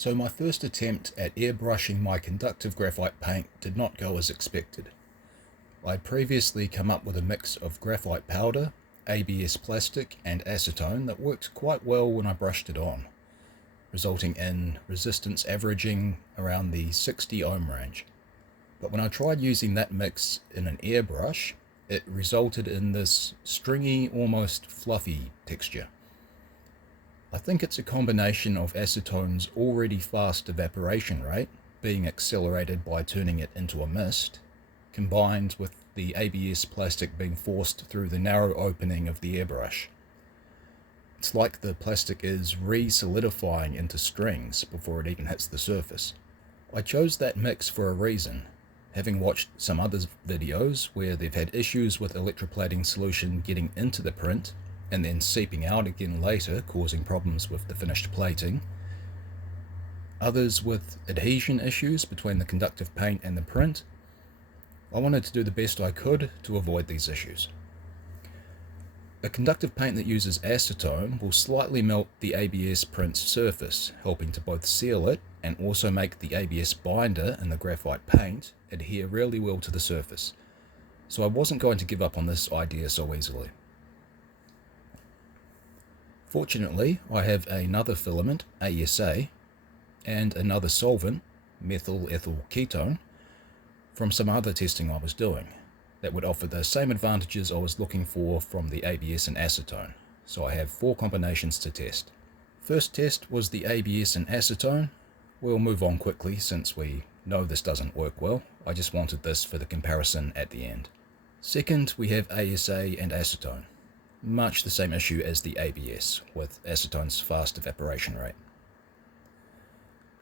So my first attempt at airbrushing my conductive graphite paint did not go as expected. I had previously come up with a mix of graphite powder, ABS plastic and acetone that worked quite well when I brushed it on, resulting in resistance averaging around the 60 ohm range. But when I tried using that mix in an airbrush, it resulted in this stringy, almost fluffy texture. I think it's a combination of acetone's already fast evaporation rate being accelerated by turning it into a mist, combined with the ABS plastic being forced through the narrow opening of the airbrush. It's like the plastic is re-solidifying into strings before it even hits the surface. I chose that mix for a reason, having watched some other videos where they've had issues with electroplating solution getting into the print and then seeping out again later, causing problems with the finished plating. Others with adhesion issues between the conductive paint and the print. I wanted to do the best I could to avoid these issues. A conductive paint that uses acetone will slightly melt the ABS print's surface, helping to both seal it and also make the ABS binder in the graphite paint adhere really well to the surface. So I wasn't going to give up on this idea so easily. Fortunately, I have another filament, ASA, and another solvent, methyl ethyl ketone, from some other testing I was doing that would offer the same advantages I was looking for from the ABS and acetone. So I have 4 combinations to test. First test was the ABS and acetone. We'll move on quickly since we know this doesn't work well. I just wanted this for the comparison at the end. Second, we have ASA and acetone. Much the same issue as the ABS, with acetone's fast evaporation rate.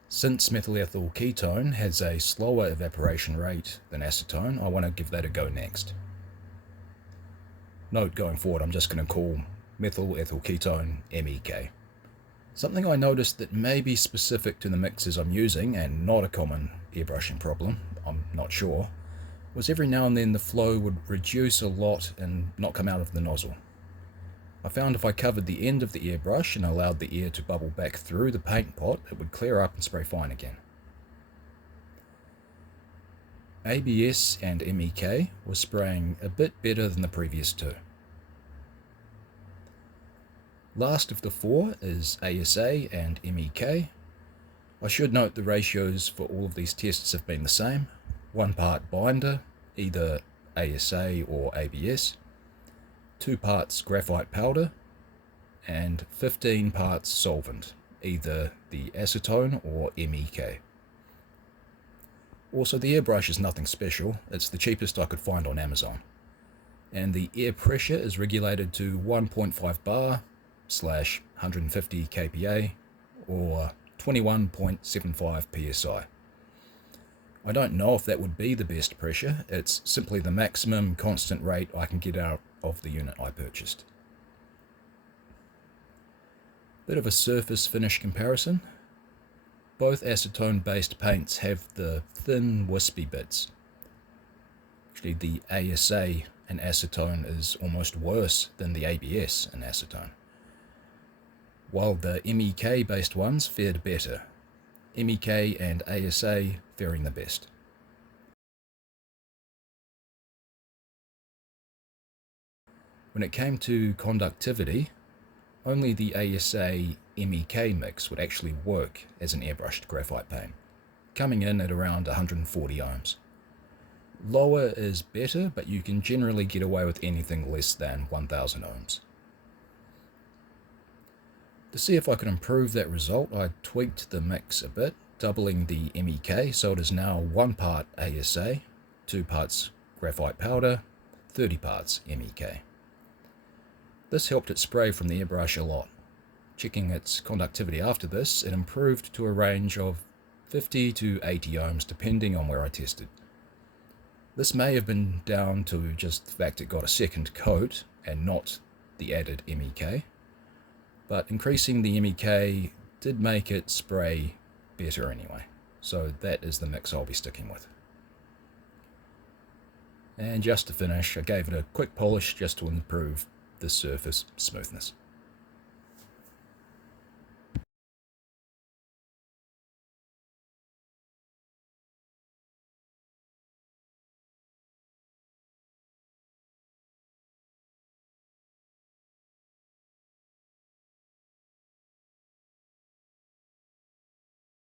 Since methyl ethyl ketone has a slower evaporation rate than acetone, I want to give that a go next. Note going forward, I'm just going to call methyl ethyl ketone MEK. Something I noticed that may be specific to the mixes I'm using and not a common airbrushing problem, I'm not sure, was every now and then the flow would reduce a lot and not come out of the nozzle. I found if I covered the end of the airbrush and allowed the air to bubble back through the paint pot, it would clear up and spray fine again. ABS and MEK was spraying a bit better than the previous 2. Last of the 4 is ASA and MEK. I should note the ratios for all of these tests have been the same. 1 part binder, either ASA or ABS. 2 parts graphite powder, and 15 parts solvent, either the acetone or MEK. Also, the airbrush is nothing special, it's the cheapest I could find on Amazon. And the air pressure is regulated to 1.5 bar / 150 kPa or 21.75 psi. I don't know if that would be the best pressure, it's simply the maximum constant rate I can get out of the unit I purchased. Bit of a surface finish comparison. Both acetone based paints have the thin wispy bits. Actually, the ASA in acetone is almost worse than the ABS in acetone, while the MEK based ones fared better. MEK and ASA faring the best. When it came to conductivity, only the ASA MEK mix would actually work as an airbrushed graphite paint, coming in at around 140 ohms. Lower is better, but you can generally get away with anything less than 1000 ohms. To see if I could improve that result, I tweaked the mix a bit, doubling the MEK so it is now 1 part ASA, 2 parts graphite powder, 30 parts MEK. This helped it spray from the airbrush a lot. Checking its conductivity after this, it improved to a range of 50 to 80 ohms depending on where I tested. This may have been down to just the fact it got a second coat and not the added MEK, but increasing the MEK did make it spray better anyway, so that is the mix I'll be sticking with. And just to finish, I gave it a quick polish just to improve the surface smoothness.